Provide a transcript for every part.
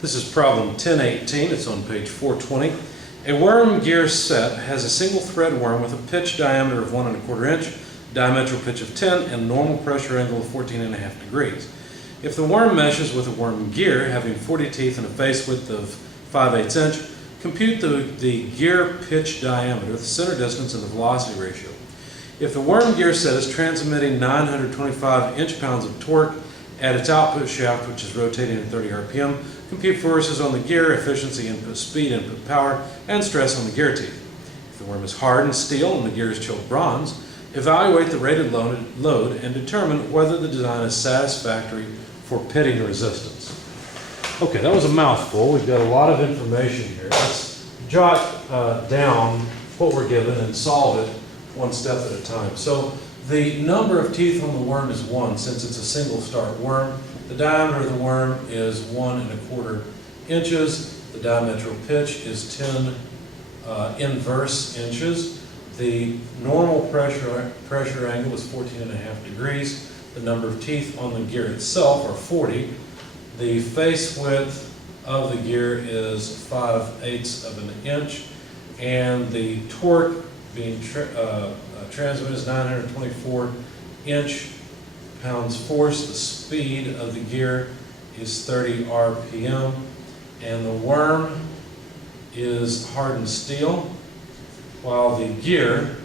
This is problem 1018. It's on page 420. A worm gear set has a single thread worm with a pitch diameter of 1 1/4 inch, diametral pitch of 10, and normal pressure angle of 14.5 degrees. If the worm meshes with a worm gear having 40 teeth and a face width of 5/8 inch, compute the gear pitch diameter, the center distance, and the velocity ratio. If the worm gear set is transmitting 925 inch-pounds of torque at its output shaft, which is rotating at 30 RPM, compute forces on the gear, efficiency, input speed, input power, and stress on the gear teeth. If the worm is hardened steel and the gear is chilled bronze, evaluate the rated load and determine whether the design is satisfactory for pitting resistance. Okay, that was a mouthful. We've got a lot of information here. Let's jot down what we're given and solve it one step at a time. So the number of teeth on the worm is 1 since it's a single start worm. The diameter of the worm is 1 1/4 inches. The diametral pitch is 10 inverse inches. The normal pressure angle is 14.5 degrees. The number of teeth on the gear itself are 40. The face width of the gear is 5/8 of an inch, and the torque being transmitted is 924 inch-pounds force. The speed of the gear is 30 RPM, and the worm is hardened steel, while the gear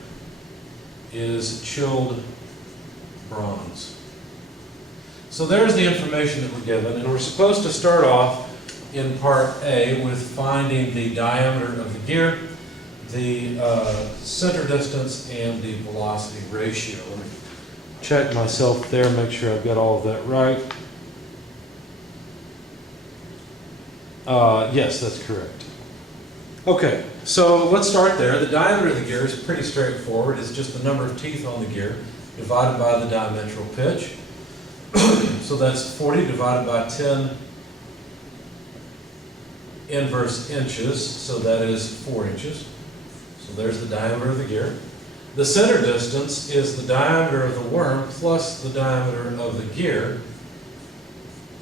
is chilled bronze. So there's the information that we're given, and we're supposed to start off in part A with finding the diameter of the gear, the center distance, and the velocity ratio. Let me check myself there, make sure I've got all of that right. Yes, that's correct. Okay, so let's start there. The diameter of the gear is pretty straightforward. It's just the number of teeth on the gear divided by the diametral pitch. So that's 40 divided by 10 inverse inches, so that is 4 inches. So there's the diameter of the gear. The center distance is the diameter of the worm plus the diameter of the gear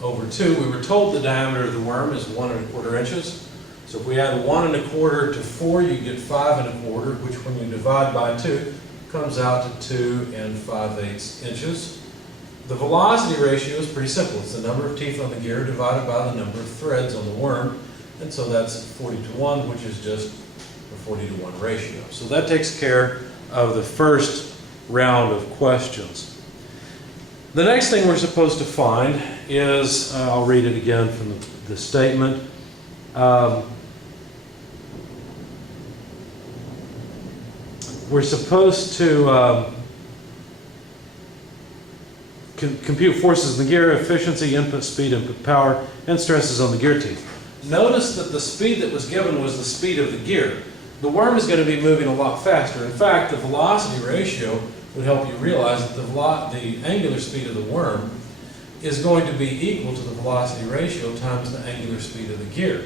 over 2. We were told the diameter of the worm is 1 1/4 inches. So if we add 1 1/4 to 4, you get 5 1/4, which when you divide by 2 comes out to 2 5/8 inches. The velocity ratio is pretty simple. It's the number of teeth on the gear divided by the number of threads on the worm. And so that's 40 to 1, which is just a 40 to 1 ratio. So that takes care of the first round of questions. The next thing we're supposed to find is, I'll read it again from the statement. We're supposed to compute forces in the gear, efficiency, input speed, input power, and stresses on the gear teeth. Notice that the speed that was given was the speed of the gear. The worm is going to be moving a lot faster. In fact, the velocity ratio would help you realize that the angular speed of the worm is going to be equal to the velocity ratio times the angular speed of the gear.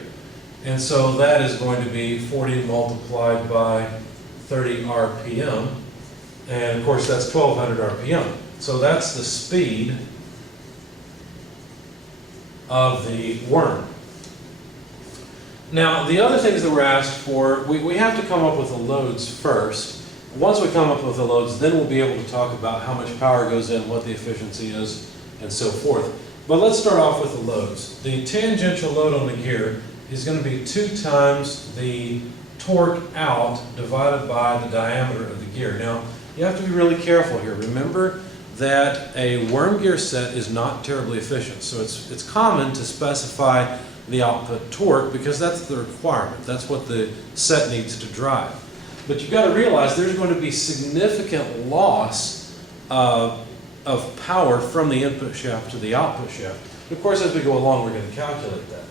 And so that is going to be 40 multiplied by 30 RPM. And of course, that's 1200 RPM. So that's the speed of the worm. Now, the other things that we're asked for, we have to come up with the loads first. Once we come up with the loads, then we'll be able to talk about how much power goes in, what the efficiency is, and so forth. But let's start off with the loads. The tangential load on the gear is going to be 2 times the torque out divided by the diameter of the gear. Now, you have to be really careful here. Remember that a worm gear set is not terribly efficient. So it's common to specify the output torque because that's the requirement. That's what the set needs to drive. But you've got to realize there's going to be significant loss of power from the input shaft to the output shaft. Of course, as we go along, we're going to calculate that.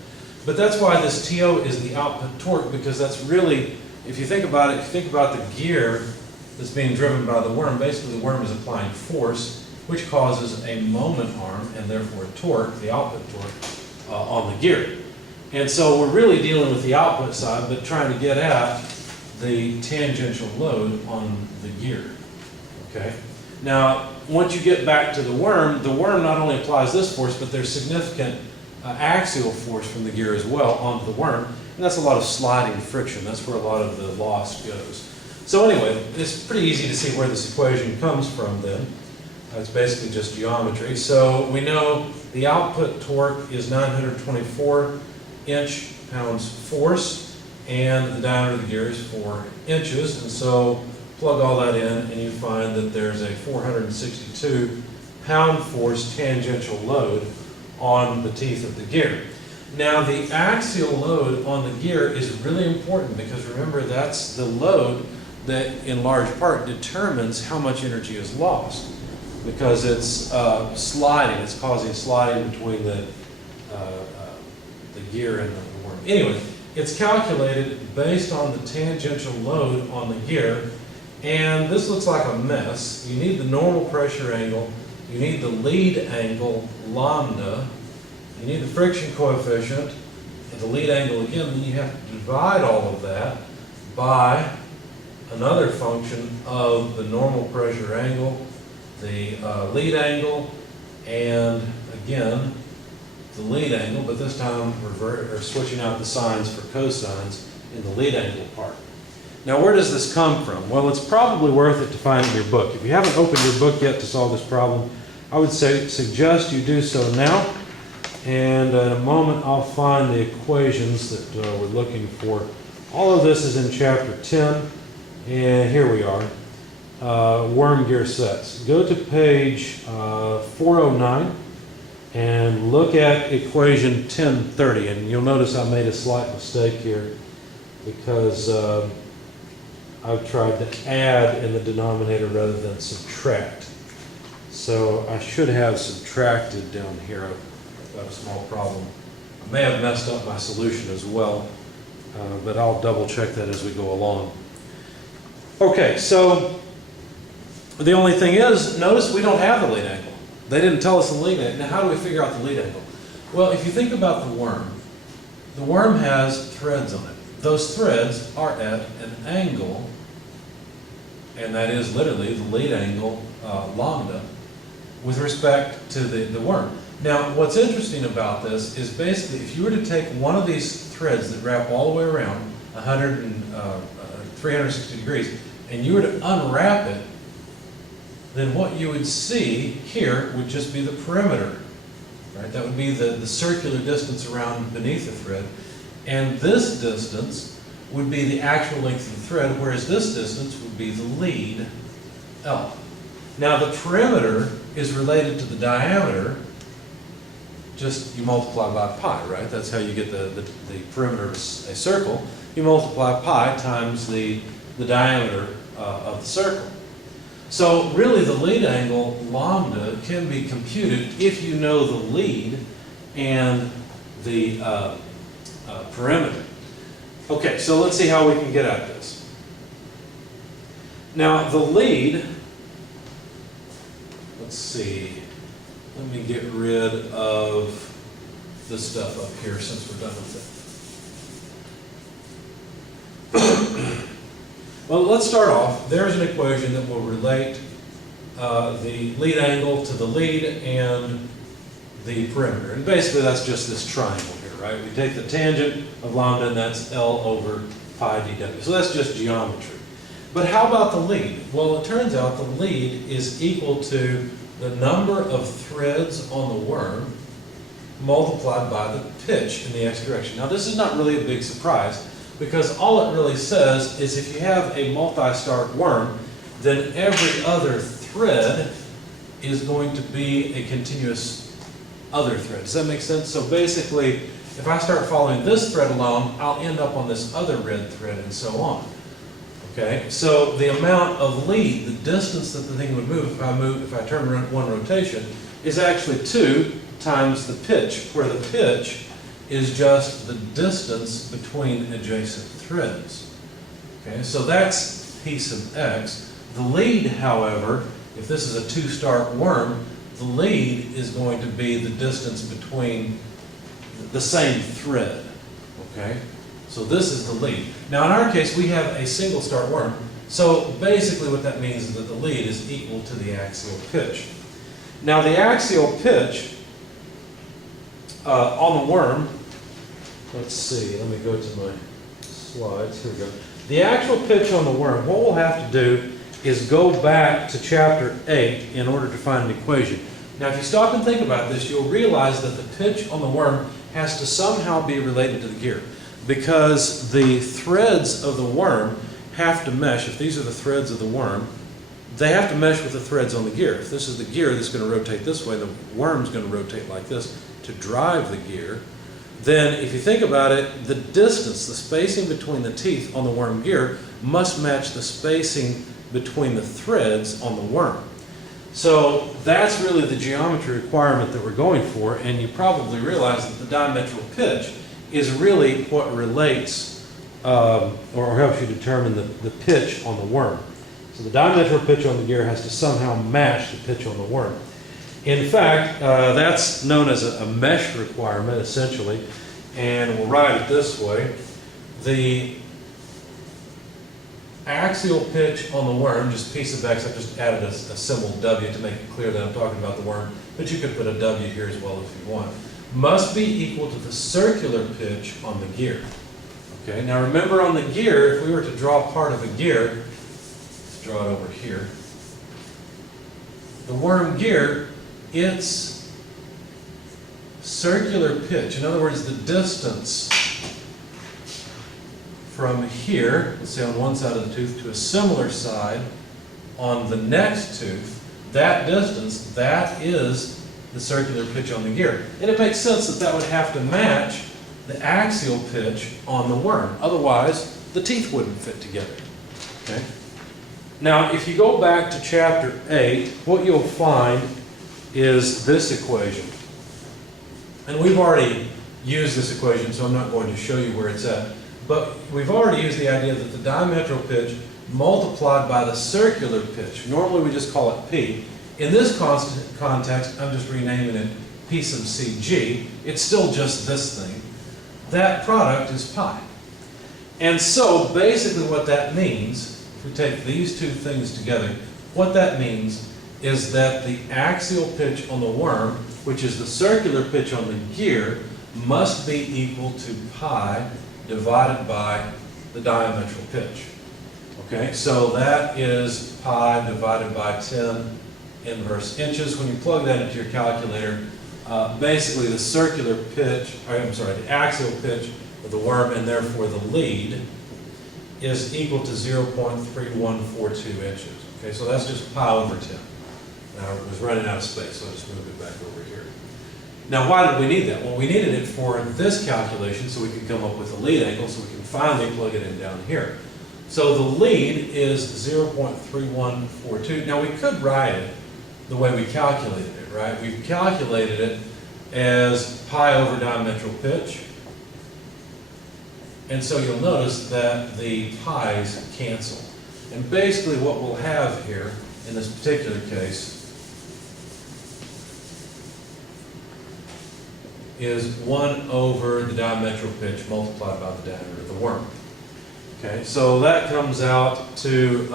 But that's why this TO is the output torque, because that's really, if you think about it, if you think about the gear that's being driven by the worm, basically the worm is applying force, which causes a moment arm and therefore a torque, the output torque, on the gear. And so we're really dealing with the output side, but trying to get at the tangential load on the gear. Okay? Now, once you get back to the worm not only applies this force, but there's significant axial force from the gear as well onto the worm, and that's a lot of sliding friction. That's where a lot of the loss goes. So anyway, it's pretty easy to see where this equation comes from then. It's basically just geometry. So we know the output torque is 924 inch-pounds force, and the diameter of the gear is 4 inches. And so plug all that in, and you find that there's a 462 pound force tangential load on the teeth of the gear. Now the axial load on the gear is really important, because remember, that's the load that in large part determines how much energy is lost, because it's sliding, it's causing sliding between the gear and the worm. Anyway, it's calculated based on the tangential load on the gear, and this looks like a mess. You need the normal pressure angle, you need the lead angle lambda, you need the friction coefficient, and the lead angle again, then you have to divide all of that by another function of the normal pressure angle, the lead angle, and again, the lead angle, but this time we're switching out the signs for cosines in the lead angle part. Now, where does this come from? Well, it's probably worth it to find in your book. If you haven't opened your book yet to solve this problem, I would suggest you do so now. And in a moment, I'll find the equations that we're looking for. All of this is in chapter 10, and here we are, worm gear sets. Go to page 409 and look at equation 1030, and you'll notice I made a slight mistake here, because I've tried to add in the denominator rather than subtract. So I should have subtracted down here. I've got a small problem. I may have messed up my solution as well, but I'll double check that as we go along. Okay, so the only thing is, notice we don't have the lead angle. They didn't tell us the lead angle. Now, how do we figure out the lead angle? Well, if you think about the worm has threads on it. Those threads are at an angle, and that is literally the lead angle lambda with respect to the worm. Now, what's interesting about this is basically, if you were to take one of these threads that wrap all the way around 360 degrees, and you were to unwrap it, then what you would see here would just be the perimeter, right? That would be the circular distance around beneath the thread. And this distance would be the actual length of the thread, whereas this distance would be the lead, L. Now the perimeter is related to the diameter, just you multiply by pi, right? That's how you get the perimeter of a circle. You multiply pi times the diameter of the circle. So really the lead angle lambda can be computed if you know the lead and the perimeter. Okay, so let's see how we can get at this. Now the lead, let's see, let me get rid of this stuff up here since we're done with it. Well, let's start off. There's an equation that will relate the lead angle to the lead and the perimeter. And basically that's just this triangle here, right? We take the tangent of lambda, and that's L over pi dw. So that's just geometry. But how about the lead? Well, it turns out the lead is equal to the number of threads on the worm multiplied by the pitch in the x direction. Now this is not really a big surprise, because all it really says is if you have a multi-start worm, then every other thread is going to be a continuous other thread. Does that make sense? So basically, if I start following this thread along, I'll end up on this other red thread and so on. Okay, so the amount of lead, the distance that the thing would move if I turn one rotation, is actually 2 times the pitch, where the pitch is just the distance between adjacent threads. Okay, so that's p sub x. The lead, however, if this is a 2-start worm, the lead is going to be the distance between the same thread. Okay, so this is the lead. Now in our case, we have a single start worm, so basically what that means is that the lead is equal to the axial pitch. Now the axial pitch on the worm, let's see, let me go to my slides, here we go. The actual pitch on the worm, what we'll have to do is go back to chapter 8 in order to find an equation. Now if you stop and think about this, you'll realize that the pitch on the worm has to somehow be related to the gear, because the threads of the worm have to mesh. If these are the threads of the worm, they have to mesh with the threads on the gear. If this is the gear that's going to rotate this way, the worm's going to rotate like this to drive the gear. Then if you think about it, the distance, the spacing between the teeth on the worm gear must match the spacing between the threads on the worm. So that's really the geometry requirement that we're going for, and you probably realize that the diametral pitch is really what relates or helps you determine the pitch on the worm. So the diametral pitch on the gear has to somehow match the pitch on the worm. In fact, that's known as a mesh requirement, essentially, and we'll write it this way. The axial pitch on the worm, just piece of X, I've just added a symbol W to make it clear that I'm talking about the worm, but you could put a W here as well if you want, must be equal to the circular pitch on the gear. Okay, now remember on the gear, if we were to draw part of a gear, let's draw it over here, the worm gear, its circular pitch, in other words, the distance from here, let's say on one side of the tooth, to a similar side on the next tooth, that distance, that is the circular pitch on the gear. And it makes sense that that would have to match the axial pitch on the worm. Otherwise, the teeth wouldn't fit together. Okay? Now, if you go back to chapter 8, what you'll find is this equation. And we've already used this equation, so I'm not going to show you where it's at. But we've already used the idea that the diametral pitch multiplied by the circular pitch, normally we just call it P. In this context, I'm just renaming it P sub CG. It's still just this thing. That product is pi. And so basically what that means, if we take these two things together, what that means is that the axial pitch on the worm, which is the circular pitch on the gear, must be equal to pi divided by the diametral pitch. Okay, so that is pi divided by 10 inverse inches. When you plug that into your calculator, basically the circular pitch, the axial pitch of the worm, and therefore the lead, is equal to 0.3142 inches. Okay, so that's just pi over 10. Now it was running out of space, so I just moved it back over here. Now why did we need that? Well, we needed it for this calculation so we could come up with the lead angle, so we can finally plug it in down here. So the lead is 0.3142. Now we could write it the way we calculated it, right? We've calculated it as pi over diametral pitch. And so you'll notice that the pi's cancel. And basically what we'll have here in this particular case is 1 over the diametral pitch multiplied by the diameter of the worm. Okay, so that comes out to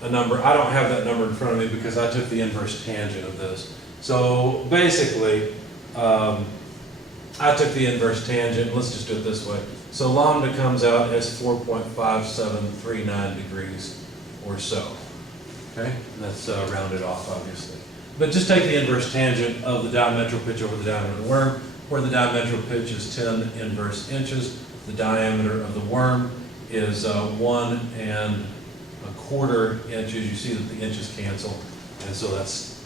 a number. I don't have that number in front of me because I took the inverse tangent of this. So basically, I took the inverse tangent. Let's just do it this way. So lambda comes out as 4.5739 degrees or so. Okay, and that's rounded off, obviously. But just take the inverse tangent of the diametral pitch over the diameter of the worm, where the diametral pitch is 10 inverse inches. The diameter of the worm is 1 1/4 inches. You see that the inches cancel, and so that's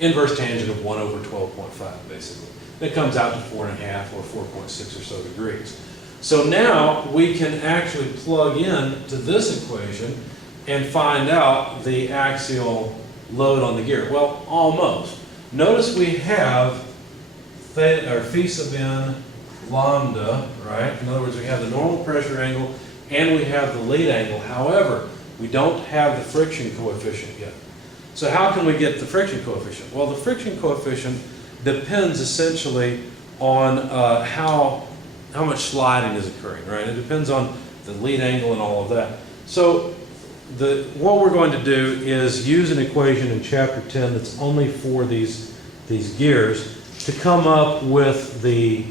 inverse tangent of 1 over 12.5, basically. That comes out to 4.5 or 4.6 or so degrees. So now we can actually plug in to this equation and find out the axial load on the gear. Well, almost. Notice we have phi sub n lambda, right? In other words, we have the normal pressure angle and we have the lead angle. However, we don't have the friction coefficient yet. So how can we get the friction coefficient? Well, the friction coefficient depends essentially on how much sliding is occurring, right? It depends on the lead angle and all of that. So what we're going to do is use an equation in chapter 10 that's only for these gears to come up with the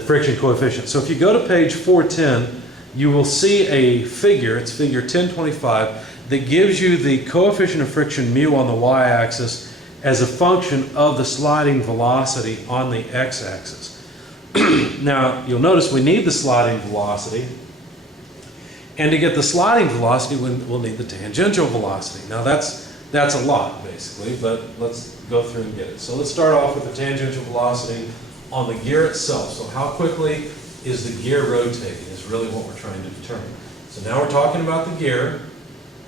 friction coefficient. So if you go to page 410, you will see a figure, it's figure 1025, that gives you the coefficient of friction mu on the y-axis as a function of the sliding velocity on the x-axis. Now, you'll notice we need the sliding velocity, and to get the sliding velocity, we'll need the tangential velocity. Now, that's a lot, basically, but let's go through and get it. So let's start off with the tangential velocity on the gear itself. So how quickly is the gear rotating is really what we're trying to determine. So now we're talking about the gear.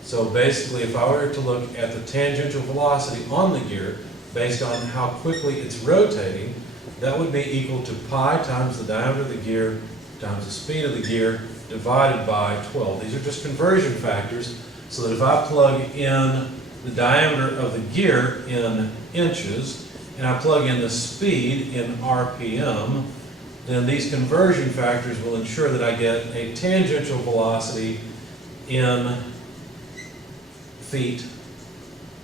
So basically, if I were to look at the tangential velocity on the gear based on how quickly it's rotating, that would be equal to pi times the diameter of the gear times the speed of the gear divided by 12. These are just conversion factors, so that if I plug in the diameter of the gear in inches and I plug in the speed in RPM, then these conversion factors will ensure that I get a tangential velocity in feet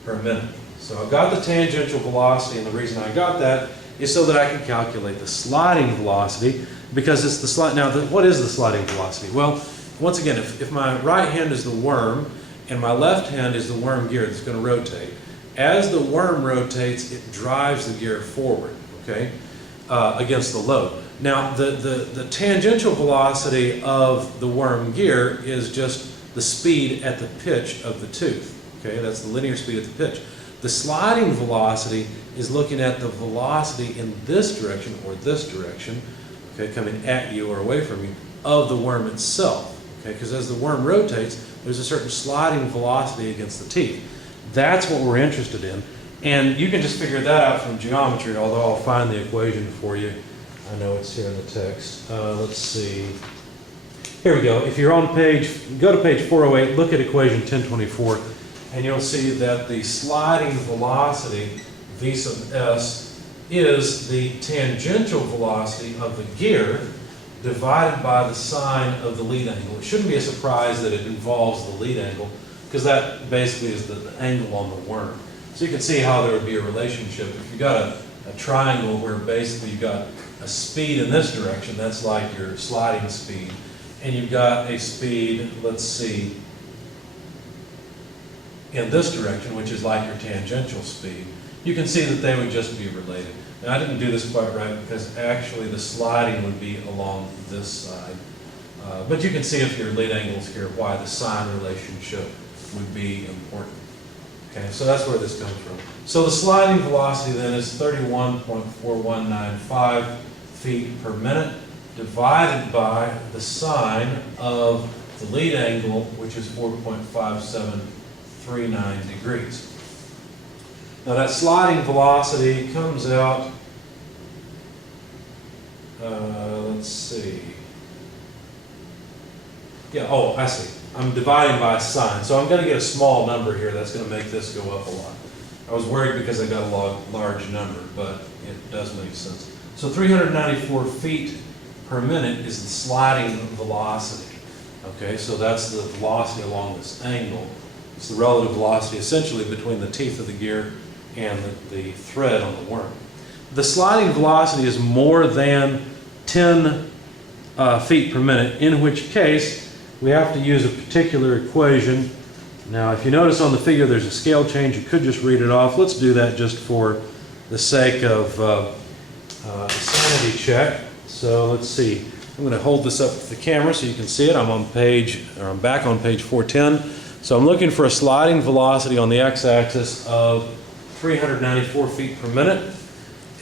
per minute. So I've got the tangential velocity, and the reason I got that is so that I can calculate the sliding velocity, because it's the slide. Now, what is the sliding velocity? Well, once again, if my right hand is the worm and my left hand is the worm gear that's going to rotate, as the worm rotates, it drives the gear forward, okay, against the load. Now, the tangential velocity of the worm gear is just the speed at the pitch of the tooth, okay? That's the linear speed at the pitch. The sliding velocity is looking at the velocity in this direction or this direction, okay, coming at you or away from you, of the worm itself, okay? Because as the worm rotates, there's a certain sliding velocity against the teeth. That's what we're interested in. And you can just figure that out from geometry, although I'll find the equation for you. I know it's here in the text. Let's see. Here we go. If you're on go to page 408, look at equation 1024, and you'll see that the sliding velocity, V sub s, is the tangential velocity of the gear divided by the sine of the lead angle. It shouldn't be a surprise that it involves the lead angle, because that basically is the angle on the worm. So you can see how there would be a relationship. If you've got a triangle where basically you've got a speed in this direction, that's like your sliding speed, and you've got a speed, let's see, in this direction, which is like your tangential speed, you can see that they would just be related. Now, I didn't do this quite right because actually the sliding would be along this side. But you can see if your lead angles here why the sine relationship would be important. Okay, so that's where this comes from. So the sliding velocity then is 31.4195 feet per minute divided by the sine of the lead angle, which is 4.5739 degrees. Now that sliding velocity comes out, let's see. Yeah, oh, I see. I'm dividing by sine. So I'm going to get a small number here. That's going to make this go up a lot. I was worried because I got a large number, but it does make sense. So 394 feet per minute is the sliding velocity. Okay, so that's the velocity along this angle. It's the relative velocity essentially between the teeth of the gear and the thread on the worm. The sliding velocity is more than 10 feet per minute, in which case we have to use a particular equation. Now, if you notice on the figure there's a scale change, you could just read it off. Let's do that just for the sake of sanity check. So let's see. I'm going to hold this up to the camera so you can see it. I'm back on page 410. So I'm looking for a sliding velocity on the x-axis of 394 feet per minute.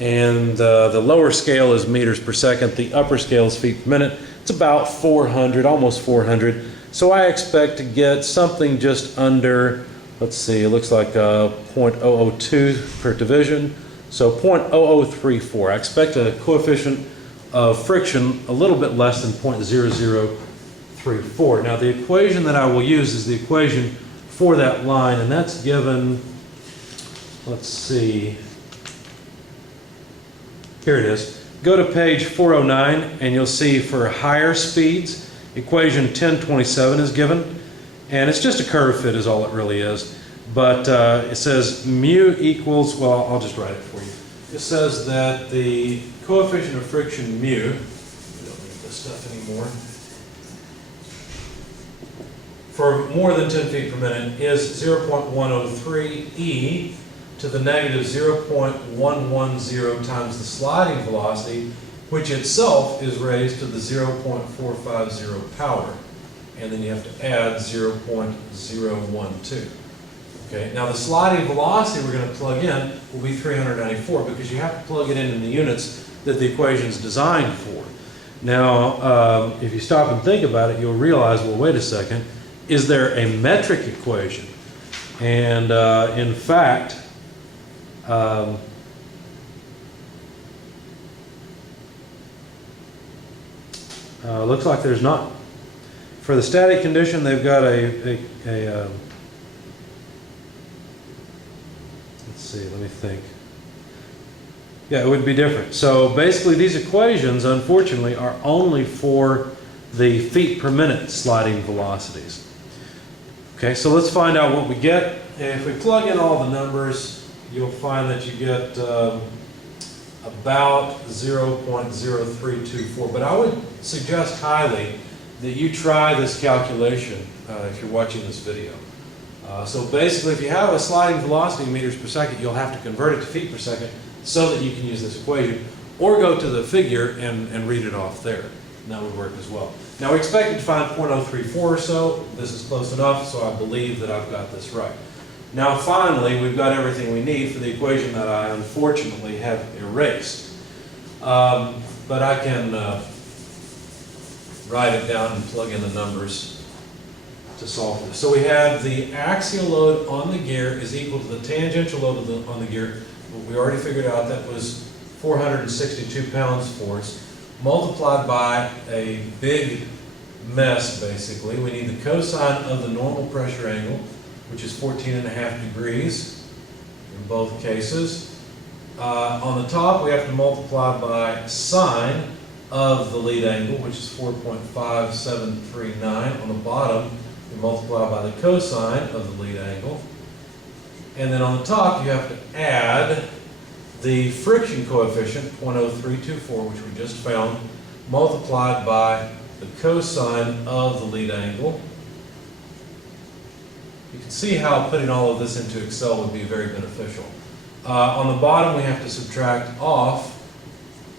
And the lower scale is meters per second. The upper scale is feet per minute. It's about 400, almost 400. So I expect to get something just under, let's see, it looks like 0.002 per division. So 0.0034. I expect a coefficient of friction a little bit less than 0.0034. Now the equation that I will use is the equation for that line, and that's given, let's see, here it is. Go to page 409 and you'll see for higher speeds Equation 1027 is given, and it's just a curve fit is all it really is. But it says mu equals, well, I'll just write it for you. It says that the coefficient of friction mu, we don't need this stuff anymore, for more than 10 feet per minute is 0.103 e to the negative 0.110 times the sliding velocity, which itself is raised to the 0.450 power. And then you have to add 0.012. Okay, now the sliding velocity we're going to plug in will be 394 because you have to plug it in the units that the equation is designed for. Now, if you stop and think about it, you'll realize, well, wait a second, is there a metric equation? And in fact, looks like there's not. For the static condition, they've got let's see, let me think. Yeah, it would be different. So basically these equations, unfortunately, are only for the feet per minute sliding velocities. Okay, so let's find out what we get. If we plug in all the numbers, you'll find that you get about 0.0324. But I would suggest highly that you try this calculation if you're watching this video. So basically, if you have a sliding velocity in meters per second, you'll have to convert it to feet per second so that you can use this equation, or go to the figure and read it off there. And that would work as well. Now, we expected to find 0.034 or so. This is close enough, so I believe that I've got this right. Now, finally, we've got everything we need for the equation that I unfortunately have erased. But I can write it down and plug in the numbers to solve this. So we have the axial load on the gear is equal to the tangential load on the gear. We already figured out that was 462 pounds force, multiplied by a big mess, basically. We need the cosine of the normal pressure angle, which is 14.5 degrees in both cases. On the top, we have to multiply by sine of the lead angle, which is 4.5739. On the bottom, we multiply by the cosine of the lead angle. And then on the top, you have to add the friction coefficient, 0.0324, which we just found, multiplied by the cosine of the lead angle. You can see how putting all of this into Excel would be very beneficial. On the bottom, we have to subtract off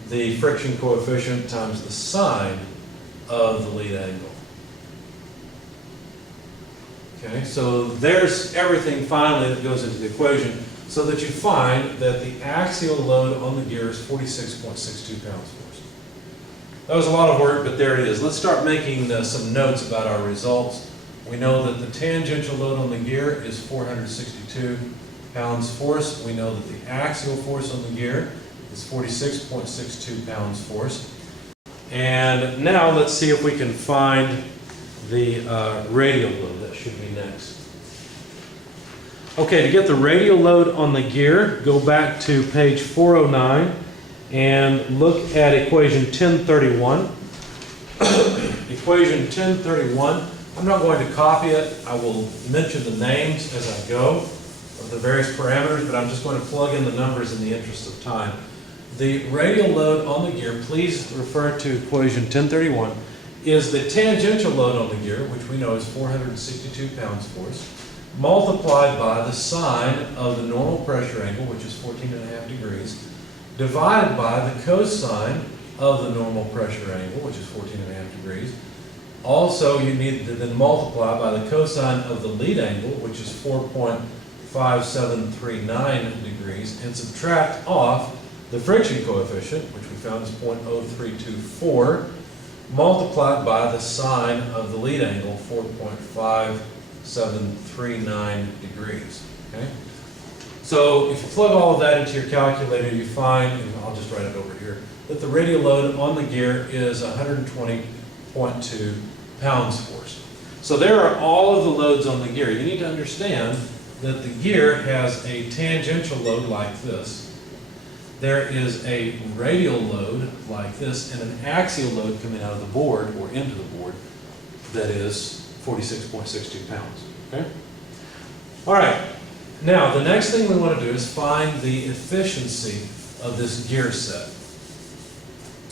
the friction coefficient times the sine of the lead angle. Okay, so there's everything finally that goes into the equation, so that you find that the axial load on the gear is 46.62 pounds force. That was a lot of work, but there it is. Let's start making some notes about our results. We know that the tangential load on the gear is 462 pounds force. We know that the axial force on the gear is 46.62 pounds force. And now let's see if we can find the radial load. That should be next. Okay, to get the radial load on the gear, go back to page 409 and look at equation 1031. Equation 1031, I'm not going to copy it. I will mention the names as I go of the various parameters, but I'm just going to plug in the numbers in the interest of time. The radial load on the gear, please refer to equation 1031, is the tangential load on the gear, which we know is 462 pounds force, multiplied by the sine of the normal pressure angle, which is 14.5 degrees, divided by the cosine of the normal pressure angle, which is 14.5 degrees. Also, you need to then multiply by the cosine of the lead angle, which is 4.5739 degrees, and subtract off the friction coefficient, which we found is 0.0324, multiplied by the sine of the lead angle, 4.5739 degrees. Okay? So if you plug all of that into your calculator, you find, and I'll just write it over here, that the radial load on the gear is 120.2 pounds force. So there are all of the loads on the gear. You need to understand that the gear has a tangential load like this. There is a radial load like this and an axial load coming out of the board or into the board that is 46.62 pounds. Okay? All right. Now, the next thing we want to do is find the efficiency of this gear set.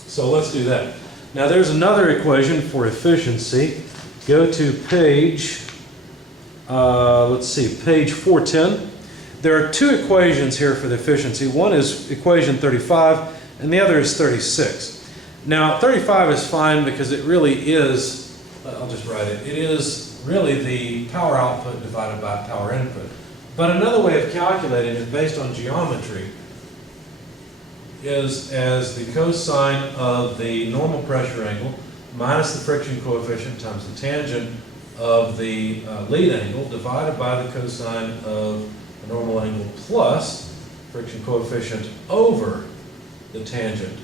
So let's do that. Now, there's another equation for efficiency. Go to page, page 410. There are two equations here for the efficiency. One is equation 35, and the other is 36. Now, 35 is fine because it really is, I'll just write it, it is really the power output divided by power input. But another way of calculating it based on geometry is as the cosine of the normal pressure angle minus the friction coefficient times the tangent of the lead angle divided by the cosine of the normal angle plus friction coefficient over the tangent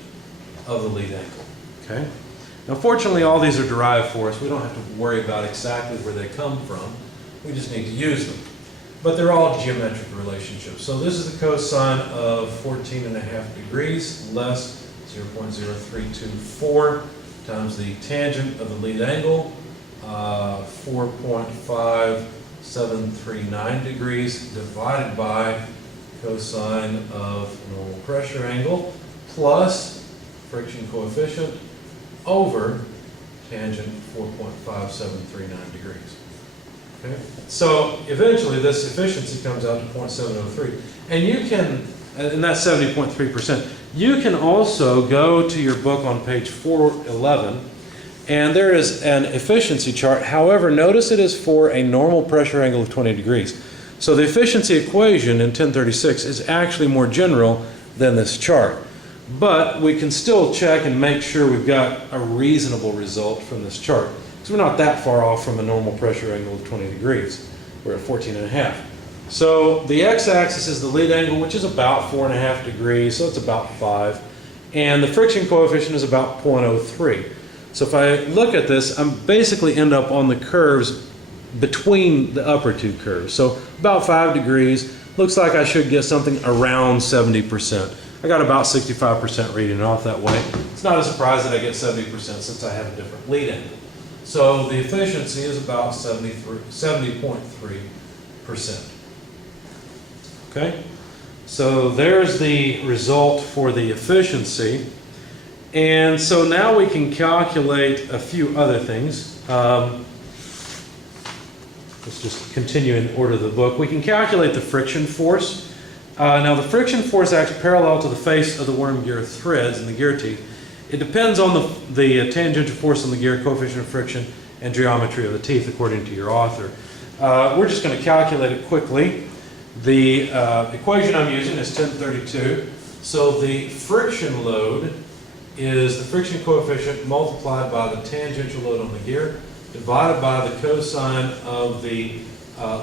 of the lead angle. Okay? Now, fortunately, all these are derived for us. We don't have to worry about exactly where they come from. We just need to use them. But they're all geometric relationships. So this is the cosine of 14.5 degrees less 0.0324 times the tangent of the lead angle, 4.5739 degrees divided by cosine of normal pressure angle plus friction coefficient over tangent 4.5739 degrees. Okay? So eventually this efficiency comes out to 0.703. And you can, and that's 70.3%. You can also go to your book on page 411, and there is an efficiency chart. However, notice it is for a normal pressure angle of 20 degrees. So the efficiency equation in 1036 is actually more general than this chart. But we can still check and make sure we've got a reasonable result from this chart. Because we're not that far off from a normal pressure angle of 20 degrees. We're at 14.5. So the x-axis is the lead angle, which is about 4.5 degrees, so it's about 5. And the friction coefficient is about 0.03. So if I look at this, I'm basically end up on the curves between the upper two curves. So about 5 degrees. Looks like I should get something around 70%. I got about 65% reading off that way. It's not a surprise that I get 70% since I have a different lead angle. So the efficiency is about 70.3%. Okay? So there's the result for the efficiency. And so now we can calculate a few other things. Let's just continue in order of the book. We can calculate the friction force. Now the friction force acts parallel to the face of the worm gear threads and the gear teeth. It depends on the tangential force on the gear, coefficient of friction, and geometry of the teeth according to your author. We're just going to calculate it quickly. The equation I'm using is 1032. So the friction load is the friction coefficient multiplied by the tangential load on the gear divided by the cosine of the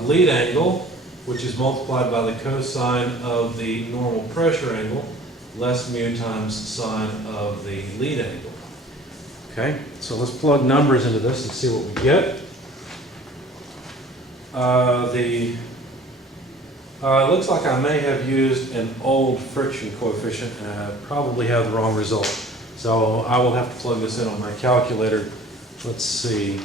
lead angle, which is multiplied by the cosine of the normal pressure angle, less mu times sine of the lead angle. Okay, so let's plug numbers into this and see what we get. Looks like I may have used an old friction coefficient and I probably have the wrong result. So I will have to plug this in on my calculator. Let's see.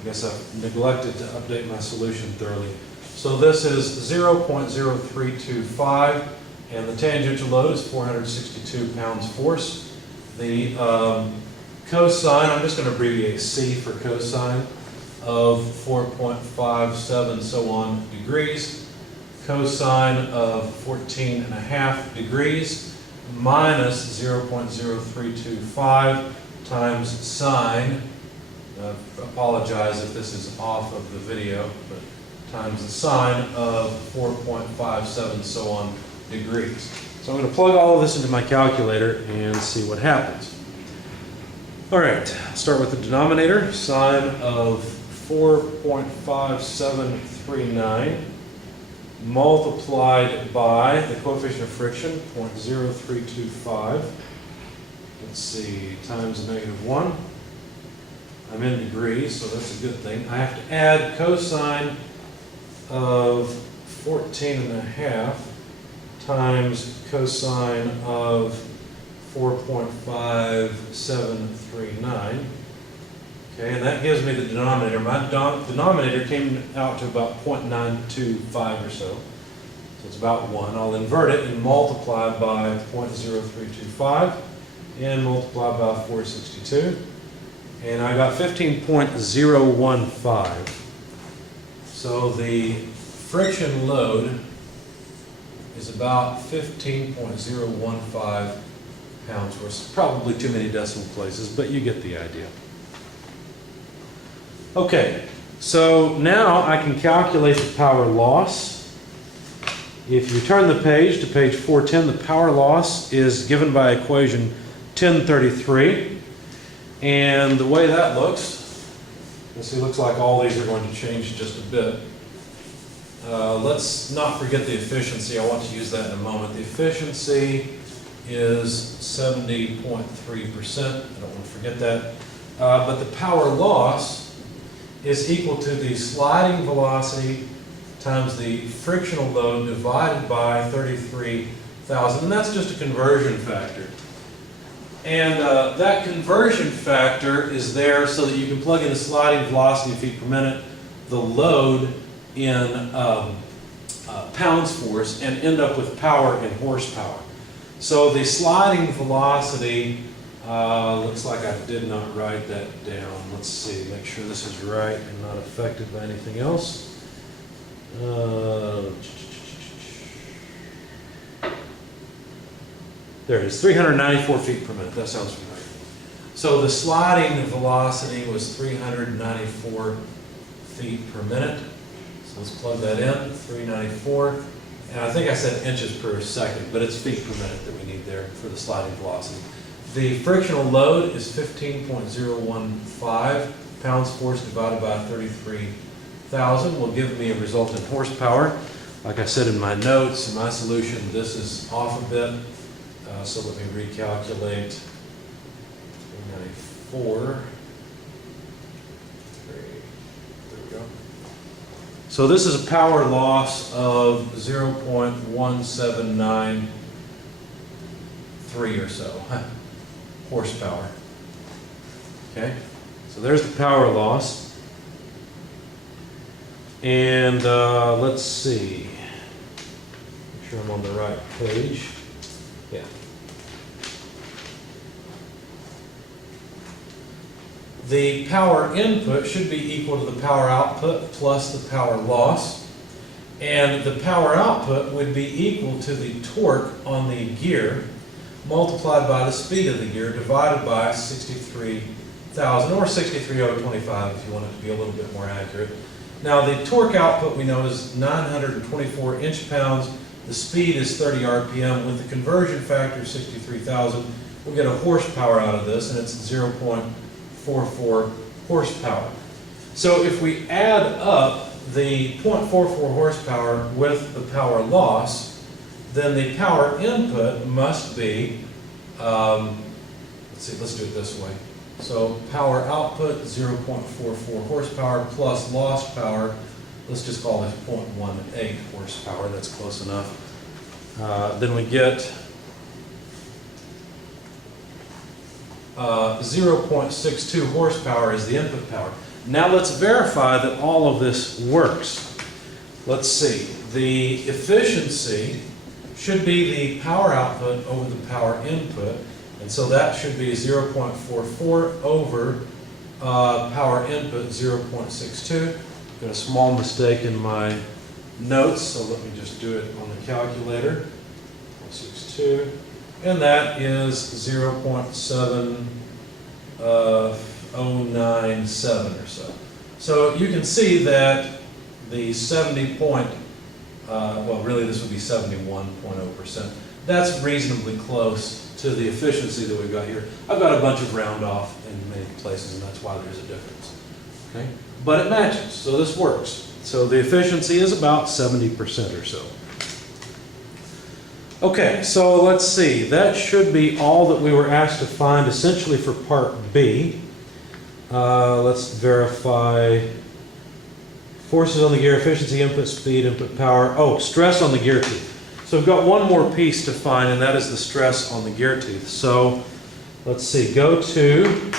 I guess I've neglected to update my solution thoroughly. So this is 0.0325, and the tangential load is 462 pounds force. The cosine, I'm just going to abbreviate C for cosine, of 4.57 so on degrees. Cosine of 14.5 degrees minus 0.0325 times sine. I apologize if this is off of the video, but times the sine of 4.57 so on degrees. So I'm going to plug all of this into my calculator and see what happens. All right, start with the denominator, sine of 4.5739 multiplied by the coefficient of friction, 0.0325. Let's see, times -1. I'm in degrees, so that's a good thing. I have to add cosine of 14.5 times cosine of 4.5739. Okay, and that gives me the denominator. My denominator came out to about 0.925 or so. So it's about 1. I'll invert it and multiply by 0.0325 and multiply by 462. And I got 15.015. So the friction load is about 15.015 pounds worth. Probably too many decimal places, but you get the idea. Okay, so now I can calculate the power loss. If you turn the page to page 410, the power loss is given by equation 1033. And the way that looks, it looks like all these are going to change just a bit. Let's not forget the efficiency. I want to use that in a moment. The efficiency is 70.3%. I don't want to forget that. But the power loss is equal to the sliding velocity times the frictional load divided by 33,000. And that's just a conversion factor. And that conversion factor is there so that you can plug in the sliding velocity in feet per minute, the load in pounds force, and end up with power in horsepower. So the sliding velocity, looks like I did not write that down. Let's see, make sure this is right and not affected by anything else. There it is, 394 feet per minute. That sounds familiar. So the sliding velocity was 394 feet per minute. So let's plug that in, 394. And I think I said inches per second, but it's feet per minute that we need there for the sliding velocity. The frictional load is 15.015 pounds force divided by 33,000 will give me a resultant horsepower. Like I said in my notes, in my solution, this is off a bit. So let me recalculate. 394. There we go. So this is a power loss of 0.1793 or so horsepower. Okay, so there's the power loss. And let's see. Make sure I'm on the right page. Yeah. The power input should be equal to the power output plus the power loss. And the power output would be equal to the torque on the gear multiplied by the speed of the gear divided by 63,000 or 63,025 if you want it to be a little bit more accurate. Now the torque output we know is 924 inch-pounds. The speed is 30 RPM. With the conversion factor of 63,000, we'll get a horsepower out of this, and it's 0.44 horsepower. So if we add up the 0.44 horsepower with the power loss, then the power input must be, let's do it this way. So power output, 0.44 horsepower plus lost power, let's just call it 0.18 horsepower, that's close enough. Then we get 0.62 horsepower is the input power. Now let's verify that all of this works. Let's see, the efficiency should be the power output over the power input, and so that should be 0.44 over power input 0.62. Got a small mistake in my notes, so let me just do it on the calculator. 0.62, and that is 0.7097 or so. So you can see that the 70 point, well really this would be 71.0%. That's reasonably close to the efficiency that we've got here. I've got a bunch of round off in many places, and that's why there's a difference. Okay? But it matches, so this works. So the efficiency is about 70% or so. Okay, so let's see. That should be all that we were asked to find essentially for part B. Let's verify forces on the gear, efficiency, input speed, input power. Oh, stress on the gear tooth. So we've got one more piece to find, and that is the stress on the gear tooth. So let's see, go to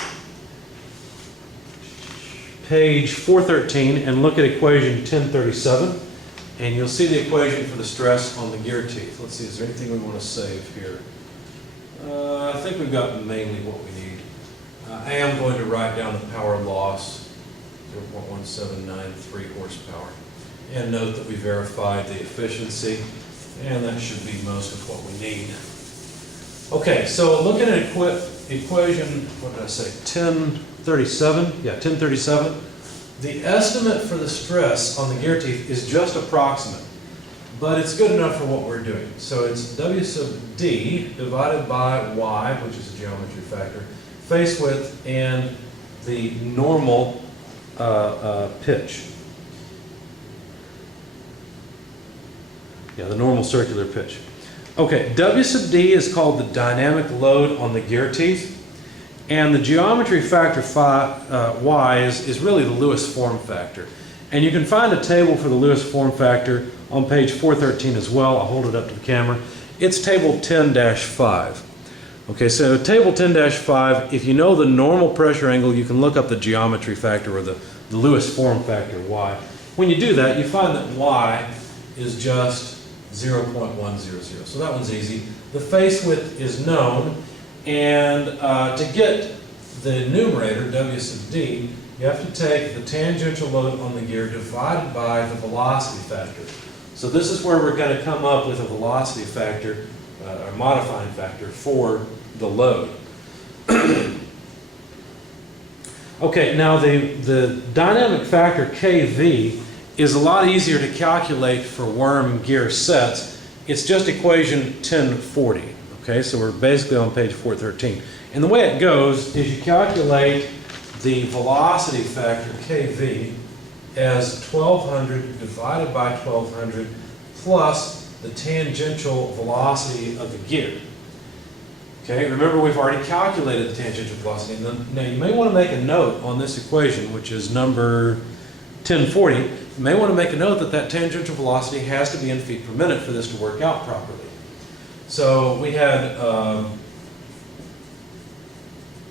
page 413 and look at equation 1037, and you'll see the equation for the stress on the gear teeth. Let's see, is there anything we want to save here? I think we've got mainly what we need. I am going to write down the power loss, 0.1793 horsepower, and note that we verified the efficiency, and that should be most of what we need. Okay, so looking at equation, what did I say, 1037? Yeah, 1037. The estimate for the stress on the gear teeth is just approximate, but it's good enough for what we're doing. So it's W sub D divided by Y, which is a geometry factor, face width, and the normal pitch. Yeah, the normal circular pitch. Okay, W sub D is called the dynamic load on the gear teeth, and the geometry factor phi, Y is really the Lewis form factor. And you can find a table for the Lewis form factor on page 413 as well. I'll hold it up to the camera. It's table 10-5. Okay, so table 10-5, if you know the normal pressure angle, you can look up the geometry factor or the Lewis form factor, Y. When you do that, you find that Y is just 0.100. So that one's easy. The face width is known, and to get the numerator, W sub D, you have to take the tangential load on the gear divided by the velocity factor. So this is where we're going to come up with a velocity factor, a modifying factor for the load. Okay, now the dynamic factor KV is a lot easier to calculate for worm gear sets. It's just equation 1040. Okay, so we're basically on page 413. And the way it goes is you calculate the velocity factor KV as 1200 divided by 1200 plus the tangential velocity of the gear. Okay, remember we've already calculated the tangential velocity. Now you may want to make a note on this equation, which is number 1040. You may want to make a note that that tangential velocity has to be in feet per minute for this to work out properly. So we had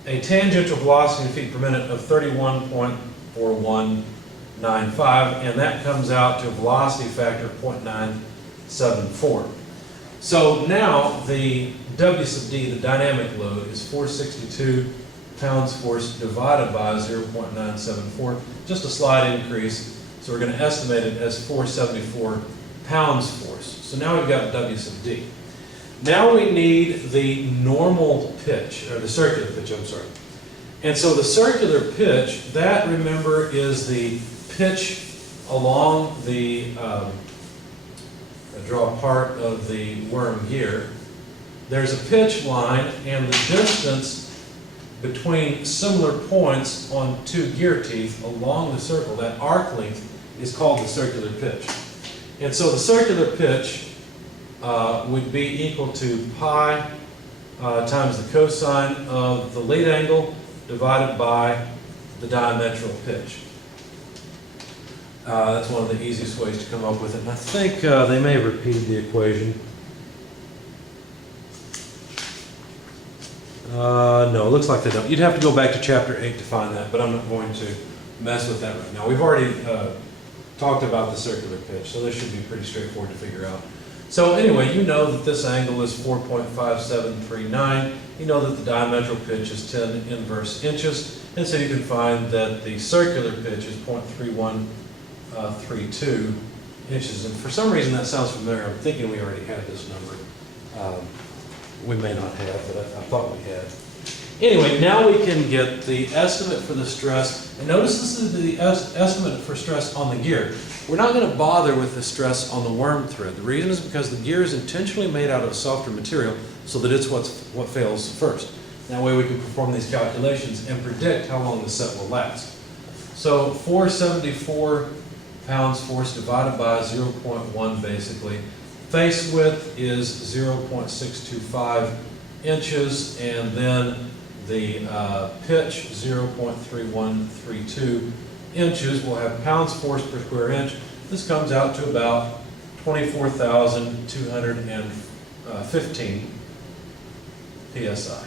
a tangential velocity in feet per minute of 31.4195, and that comes out to a velocity factor of 0.974. So now the W sub D, the dynamic load, is 462 pounds force divided by 0.974, just a slight increase. So we're going to estimate it as 474 pounds force. So now we've got W sub D. Now we need the normal pitch, or the circular pitch, I'm sorry. And so the circular pitch, that, remember, is the pitch along the, draw part of the worm gear. There's a pitch line, and the distance between similar points on two gear teeth along the circle, that arc length, is called the circular pitch. And so the circular pitch would be equal to pi times the cosine of the lead angle divided by the diametral pitch. That's one of the easiest ways to come up with it. And I think they may have repeated the equation. No, it looks like they don't. You'd have to go back to chapter 8 to find that, but I'm not going to mess with that right now. We've already talked about the circular pitch, so this should be pretty straightforward to figure out. So anyway, you know that this angle is 4.5739. You know that the diametral pitch is 10 inverse inches, and so you can find that the circular pitch is 0.3132 inches. And for some reason that sounds familiar. I'm thinking we already had this number. We may not have, but I thought we had. Anyway, now we can get the estimate for the stress. And notice this is the estimate for stress on the gear. We're not going to bother with the stress on the worm thread. The reason is because the gear is intentionally made out of a softer material so that it's what fails first. That way we can perform these calculations and predict how long the set will last. So 474 pounds force divided by 0.1 basically. Face width is 0.625 inches, and then the pitch 0.3132 inches. We'll have pounds force per square inch. This comes out to about 24,215 psi.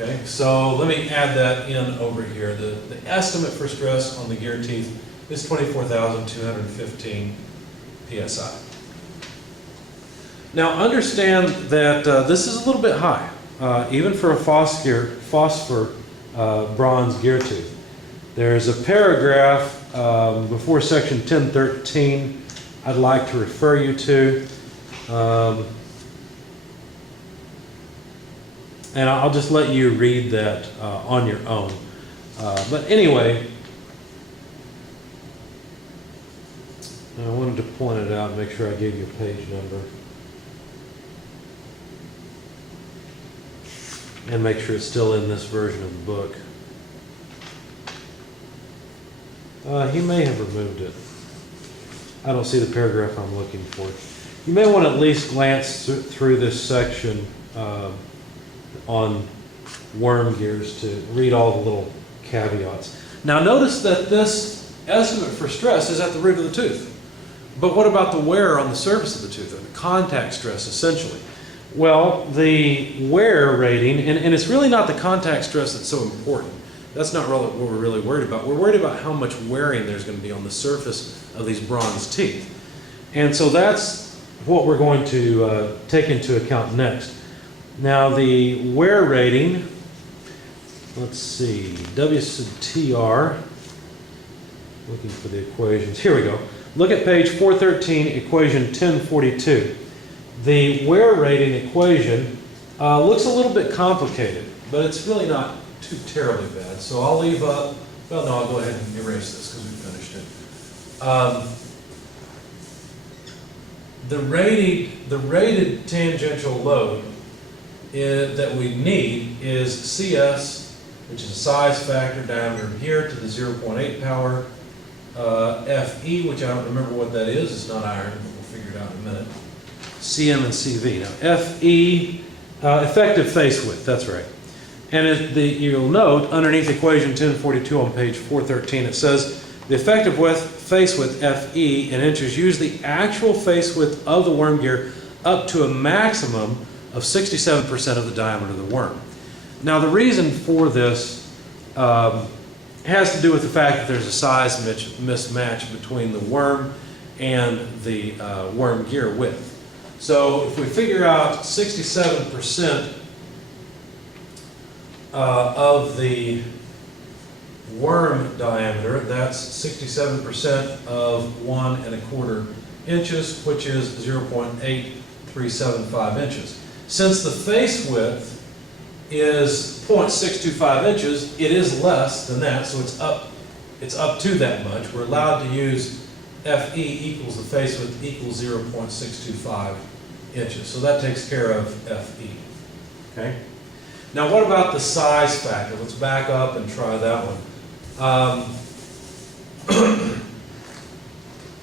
Okay, so let me add that in over here. The estimate for stress on the gear teeth is 24,215 psi. Now understand that this is a little bit high, even for a phosphor bronze gear tooth. There's a paragraph before section 1013 I'd like to refer you to. And I'll just let you read that on your own. But anyway, I wanted to point it out and make sure I gave you a page number. And make sure it's still in this version of the book. He may have removed it. I don't see the paragraph I'm looking for. You may want to at least glance through this section on worm gears to read all the little caveats. Now notice that this estimate for stress is at the root of the tooth. But what about the wear on the surface of the tooth, or the contact stress essentially? Well, the wear rating, and it's really not the contact stress that's so important. That's not really what we're really worried about. We're worried about how much wearing there's going to be on the surface of these bronze teeth. And so that's what we're going to take into account next. Now the wear rating, let's see, W sub TR, looking for the equations, here we go. Look at page 413, equation 1042. The wear rating equation looks a little bit complicated, but it's really not too terribly bad. So I'll leave up, well no, I'll go ahead and erase this because we finished it. The rated tangential load that we need is CS, which is a size factor diameter here to the 0.8 power, FE, which I don't remember what that is, it's not iron, but we'll figure it out in a minute, CM and CV. Now FE, effective face width, that's right. And you'll note underneath equation 1042 on page 413, it says the effective face width FE in inches, use the actual face width of the worm gear up to a maximum of 67% of the diameter of the worm. Now the reason for this has to do with the fact that there's a size mismatch between the worm and the worm gear width. So if we figure out 67% of the worm diameter, that's 67% of 1 1/4 inches, which is 0.8375 inches. Since the face width is 0.625 inches, it is less than that, so it's up to that much. We're allowed to use FE equals the face width equals 0.625 inches. So that takes care of FE. Okay? Now what about the size factor? Let's back up and try that one.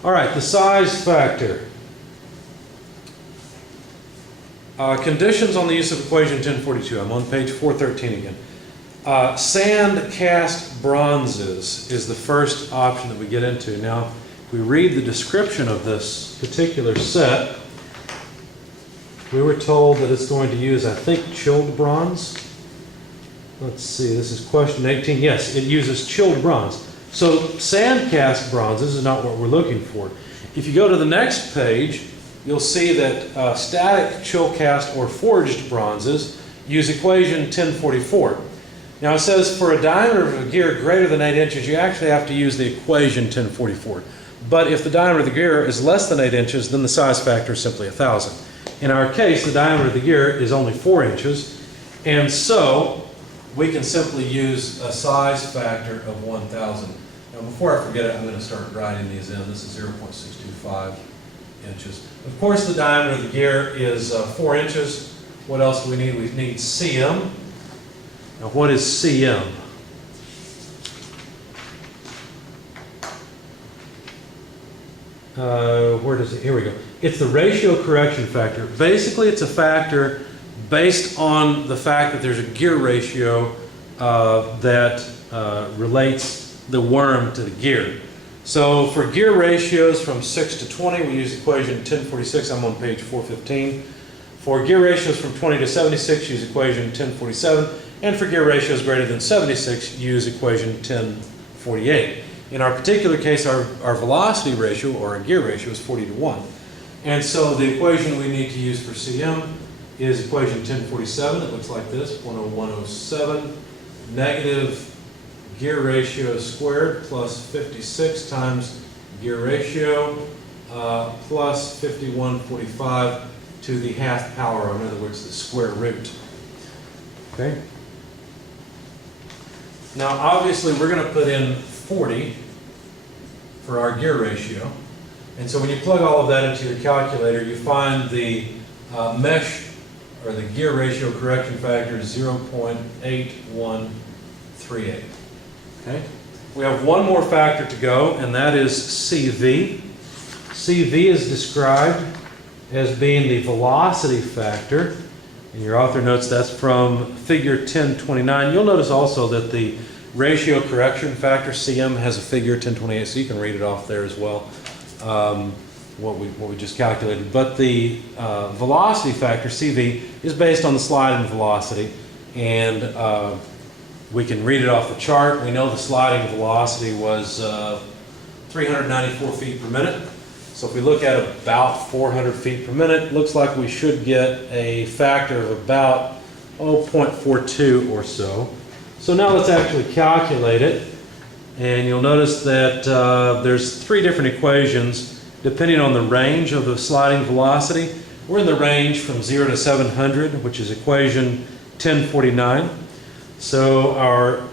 All right, the size factor. Conditions on the use of equation 1042. I'm on page 413 again. Sand cast bronzes is the first option that we get into. Now, if we read the description of this particular set, we were told that it's going to use, I think, chilled bronze. Let's see, this is question 18. Yes, it uses chilled bronze. So sand cast bronzes is not what we're looking for. If you go to the next page, you'll see that static chill cast or forged bronzes use equation 1044. Now it says for a diameter of a gear greater than 8 inches, you actually have to use the equation 1044. But if the diameter of the gear is less than 8 inches, then the size factor is simply 1,000. In our case, the diameter of the gear is only 4 inches, and so we can simply use a size factor of 1,000. Now before I forget it, I'm going to start writing these in. This is 0.625 inches. Of course, the diameter of the gear is 4 inches. What else do we need? We need CM. Now, what is CM? Where does it? Here we go. It's the ratio correction factor. Basically, it's a factor based on the fact that there's a gear ratio that relates the worm to the gear. So for gear ratios from 6 to 20, we use equation 1046. I'm on page 415. For gear ratios from 20 to 76, use equation 1047. And for gear ratios greater than 76, use equation 1048. In our particular case, our velocity ratio, or our gear ratio, is 40 to 1. And so the equation we need to use for CM is equation 1047. It looks like this, 10107, negative gear ratio squared plus 56 times gear ratio plus 5145 to the half power, or in other words, the square root. Okay? Now, obviously, we're going to put in 40 for our gear ratio. And so when you plug all of that into your calculator, you find the mesh, or the gear ratio correction factor is 0.8138. Okay? We have one more factor to go, and that is CV. CV is described as being the velocity factor. And your author notes that's from figure 1029. You'll notice also that the ratio correction factor, CM, has a figure 1028, so you can read it off there as well, what we just calculated. But the velocity factor, CV, is based on the sliding velocity, and we can read it off the chart. We know the sliding velocity was 394 feet per minute. So if we look at about 400 feet per minute, looks like we should get a factor of about 0.42 or so. So now let's actually calculate it. And you'll notice that there's three different equations depending on the range of the sliding velocity. We're in the range from 0 to 700, which is equation 1049. So our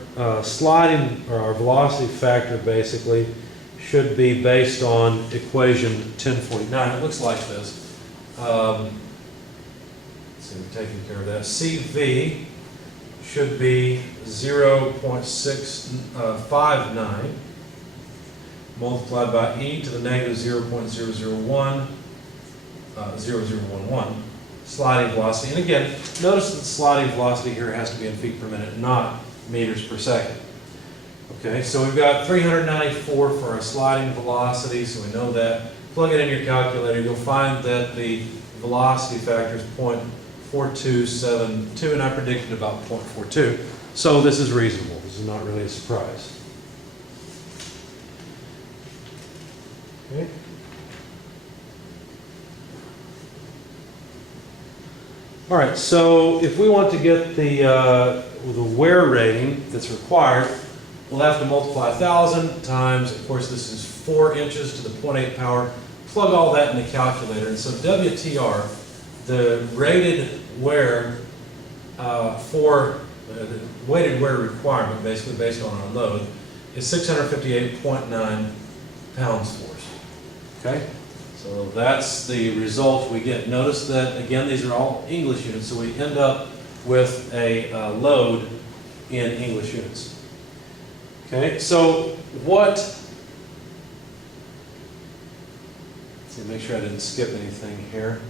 sliding, or our velocity factor, basically should be based on equation 1049. It looks like this. Let's see, we're taking care of that. CV should be 0.659 multiplied by e to the negative 0.001, 0011 sliding velocity. And again, notice that the sliding velocity here has to be in feet per minute, not meters per second. Okay, so we've got 394 for our sliding velocity, so we know that. Plug it in your calculator, you'll find that the velocity factor is 0.4272, and I predicted about 0.42. So this is reasonable. This is not really a surprise. Okay. All right, so if we want to get the wear rating that's required, we'll have to multiply 1,000 times, of course this is 4 inches to the 0.8 power, plug all that in the calculator, and so WTR, the rated wear for the weighted wear requirement, basically based on our load, is 658.9 pounds force. Okay? So that's the result we get. Notice that, again, these are all English units, so we end up with a load in English units. Okay, so what, let's see, make sure I didn't skip anything here.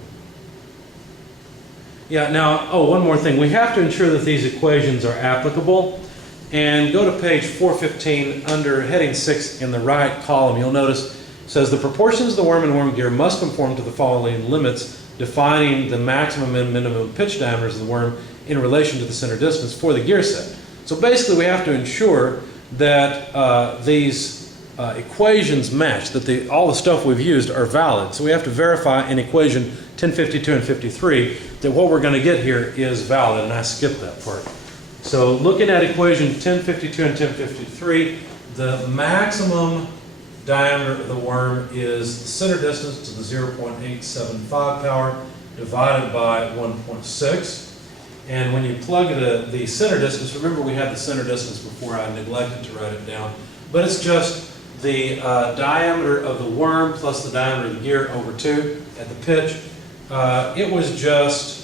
Yeah, now, one more thing. We have to ensure that these equations are applicable. And go to page 415 under heading 6 in the right column. You'll notice it says the proportions of the worm and worm gear must conform to the following limits, defining the maximum and minimum pitch diameters of the worm in relation to the center distance for the gear set. So basically we have to ensure that these equations match, that all the stuff we've used are valid. So we have to verify in equation 1052 and 53 that what we're going to get here is valid, and I skipped that part. So looking at equation 1052 and 1053, the maximum diameter of the worm is the center distance to the 0.875 power divided by 1.6. And when you plug the center distance, remember we had the center distance before, I neglected to write it down, but it's just the diameter of the worm plus the diameter of the gear over 2 at the pitch. It was just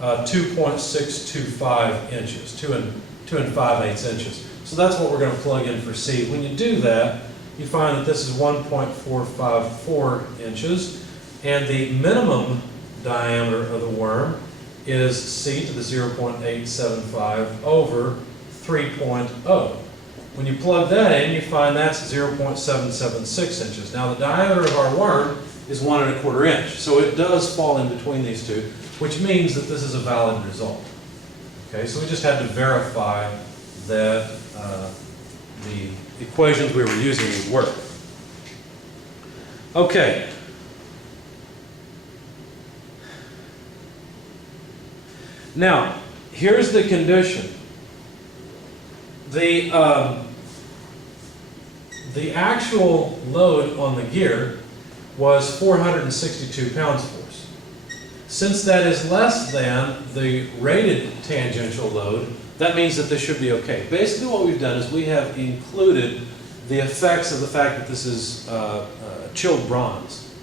2.625 inches, 2 and 5/8 inches. So that's what we're going to plug in for C. When you do that, you find that this is 1.454 inches, and the minimum diameter of the worm is C to the 0.875 over 3.0. When you plug that in, you find that's 0.776 inches. Now the diameter of our worm is 1 1/4 inch, so it does fall in between these two, which means that this is a valid result. Okay, so we just had to verify that the equations we were using would work. Okay. Now, here's the condition. The actual load on the gear was 462 pounds-force. Since that is less than the rated tangential load, that means that this should be okay. Basically what we've done is we have included the effects of the fact that this is chilled bronze.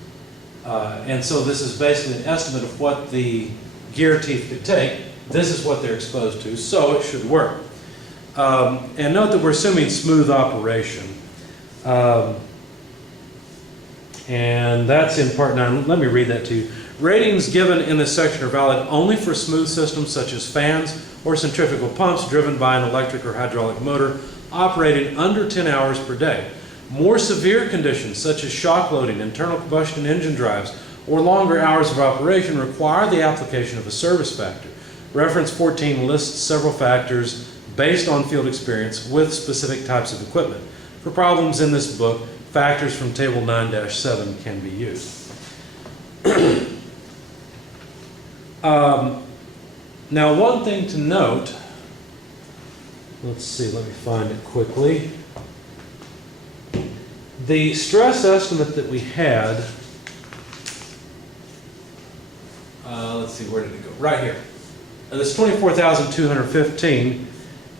And so this is basically an estimate of what the gear teeth could take. This is what they're exposed to, so it should work. And note that we're assuming smooth operation. And that's in part 9. Let me read that to you. Ratings given in this section are valid only for smooth systems such as fans or centrifugal pumps driven by an electric or hydraulic motor operating under 10 hours per day. More severe conditions such as shock loading, internal combustion engine drives, or longer hours of operation require the application of a service factor. Reference 14 lists several factors based on field experience with specific types of equipment. For problems in this book, factors from Table 9-7 can be used. Now, one thing to note, let's see, let me find it quickly. The stress estimate that we had, let's see, where did it go? Right here. This 24,215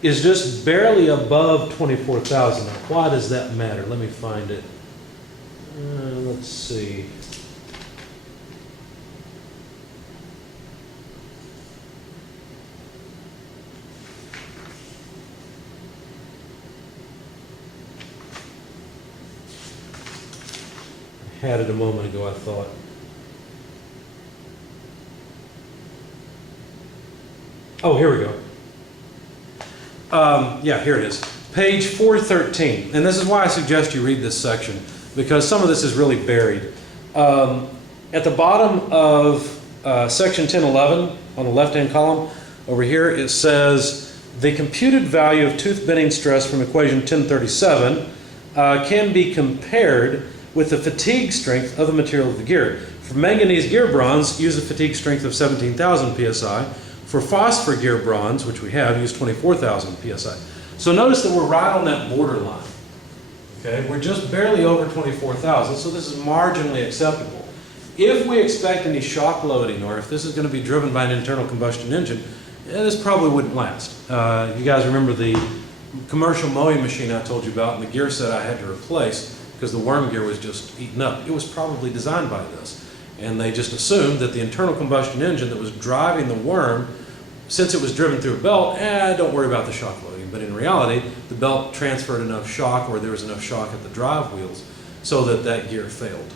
is just barely above 24,000. Now, why does that matter? Let me find it. Let's see. I had it a moment ago, I thought. Oh, here we go. Yeah, here it is. Page 413. And this is why I suggest you read this section, because some of this is really buried. At the bottom of section 1011, on the left-hand column, over here, it says, the computed value of tooth bending stress from equation 1037 can be compared with the fatigue strength of the material of the gear. For manganese gear bronze, use a fatigue strength of 17,000 psi. For phosphor gear bronze, which we have, use 24,000 psi. So notice that we're right on that borderline. Okay, we're just barely over 24,000, so this is marginally acceptable. If we expect any shock loading, or if this is going to be driven by an internal combustion engine, this probably wouldn't last. You guys remember the commercial mowing machine I told you about and the gear set I had to replace because the worm gear was just eaten up. It was probably designed by this. And they just assumed that the internal combustion engine that was driving the worm, since it was driven through a belt, don't worry about the shock loading. But in reality, the belt transferred enough shock, or there was enough shock at the drive wheels, so that that gear failed.